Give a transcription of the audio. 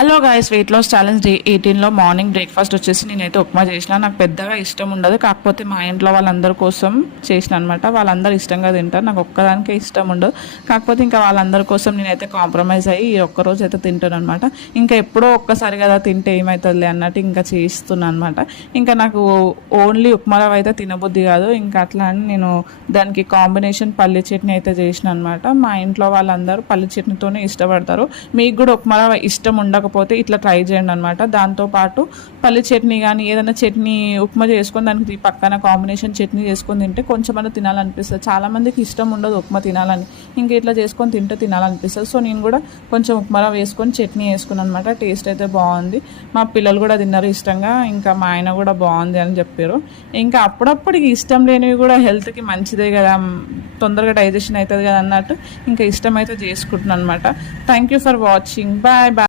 Hello guys, weight loss challenge day 18లో morning breakfast వచ్చేసి నేనైతే ఉప్మా చేసిన. నాకు పెద్దగా ఇష్టం ఉండదు, కాకపోతే మా ఇంట్లో వాళ్ళందరి కోసం చేసిన అనమాట. వాళ్ళందరూ ఇష్టంగా తింటారు, నాకు ఒక్కదానికే ఇష్టం ఉండదు. కాకపోతే ఇంకా వాళ్ళందరి కోసం నేనైతే కాంప్రమైజ్ అయ్యి ఈ ఒక్కరోజు అయితే తింటాను అనమాట. ఇంకా ఎప్పుడో ఒక్కసారి కదా తింటే ఏమవుతుందిలే అన్నట్టు ఇంకా చేస్తున్నాను అనమాట. ఇంకా నాకు ఓన్లీ ఉప్మా రవ్వ అయితే తినబుద్ధి కాదు, ఇంకా అట్లా అని నేను దానికి కాంబినేషన్ పల్లి చట్నీ అయితే చేసిన అనమాట. మా ఇంట్లో వాళ్ళందరూ పల్లి చట్నీతోనే ఇష్టపడతారు. మీకు కూడా ఉప్మా రవ్వ ఇష్టం ఉండకపోతే ఇట్లా ట్రై చేయండి అనమాట. దాంతోపాటు పల్లి చట్నీ కానీ ఏదైనా చట్నీ ఉప్మా చేసుకొని దానికి పక్కన కాంబినేషన్ చట్నీ చేసుకొని తింటే కొంచెమన్నా తినాలనిపిస్తుంది. చాలామందికి ఇష్టం ఉండదు ఉప్మా తినాలని, ఇంకా ఇట్లా చేసుకొని తింటే తినాలనిపిస్తుంది. సో నేను కూడా కొంచెం ఉప్మా రవ్వ వేసుకొని చట్నీ వేసుకున్నాను అనమాట. టేస్ట్ అయితే బాగుంది, మా పిల్లలు కూడా తిన్నారు ఇష్టంగా, ఇంకా మా ఆయన కూడా బాగుంది అని చెప్పారు. ఇంకా అప్పుడప్పుడు ఇష్టం లేనివి కూడా హెల్త్కి మంచిదే కదా, తొందరగా డైజెషన్ అవుతుంది కదా అన్నట్టు ఇంకా ఇష్టమైతే చేసుకుంటున్నాను అనమాట. Thank you for watching. Bye bye.